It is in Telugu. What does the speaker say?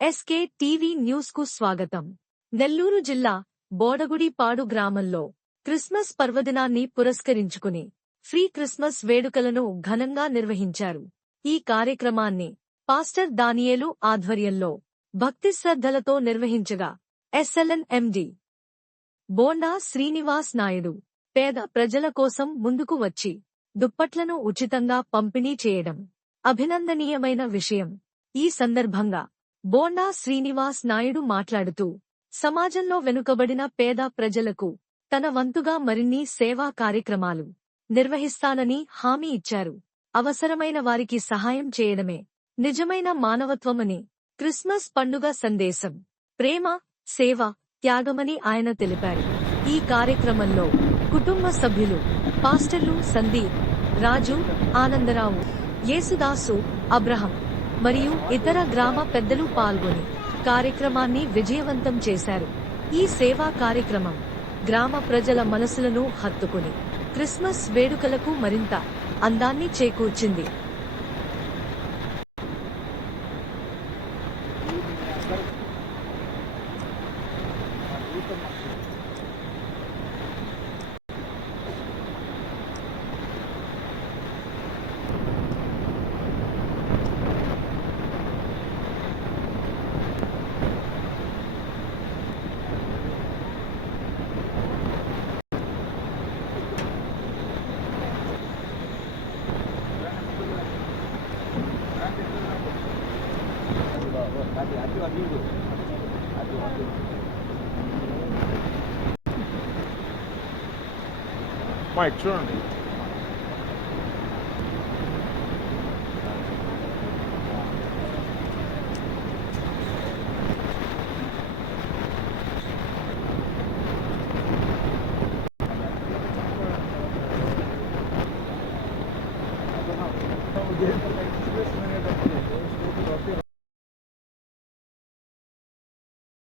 ఎస్కే టీవీ న్యూస్ కు స్వాగతం. నెల్లూరు జిల్లా బోడగుడిపాడు గ్రామంలో క్రిస్మస్ పర్వదినాన్ని పురస్కరించుకుని ఫ్రీ క్రిస్మస్ వేడుకలను ఘనంగా నిర్వహించారు. ఈ కార్యక్రమాన్ని పాస్టర్ దానియేలు ఆధ్వర్యంలో భక్తి శ్రద్ధలతో నిర్వహించగా ఎస్ఎల్ఎన్ ఎండి బోండా శ్రీనివాస్ నాయుడు పేద ప్రజల కోసం ముందుకు వచ్చి దుప్పట్లను ఉచితంగా పంపిణీ చేయడం అభినందనీయమైన విషయం. ఈ సందర్భంగా బోండా శ్రీనివాస్ నాయుడు మాట్లాడుతూ సమాజంలో వెనుకబడిన పేద ప్రజలకు తన వంతుగా మరిన్ని సేవా కార్యక్రమాలు నిర్వహిస్తానని హామీ ఇచ్చారు. అవసరమైన వారికి సహాయం చేయడమే నిజమైన మానవత్వమని, క్రిస్మస్ పండుగ సందేశం ప్రేమ, సేవ, త్యాగమని ఆయన తెలిపారు. ఈ కార్యక్రమంలో కుటుంబ సభ్యులు పాస్టర్లు సందీప్, రాజు, ఆనందరావు, యేసుదాసు, అబ్రహం మరియు ఇతర గ్రామ పెద్దలు పాల్గొని కార్యక్రమాన్ని విజయవంతం చేశారు. ఈ సేవా కార్యక్రమం గ్రామ ప్రజల మనసులను హత్తుకుని క్రిస్మస్ వేడుకలకు మరింత అందాన్ని చేకూర్చింది. Mike, turn.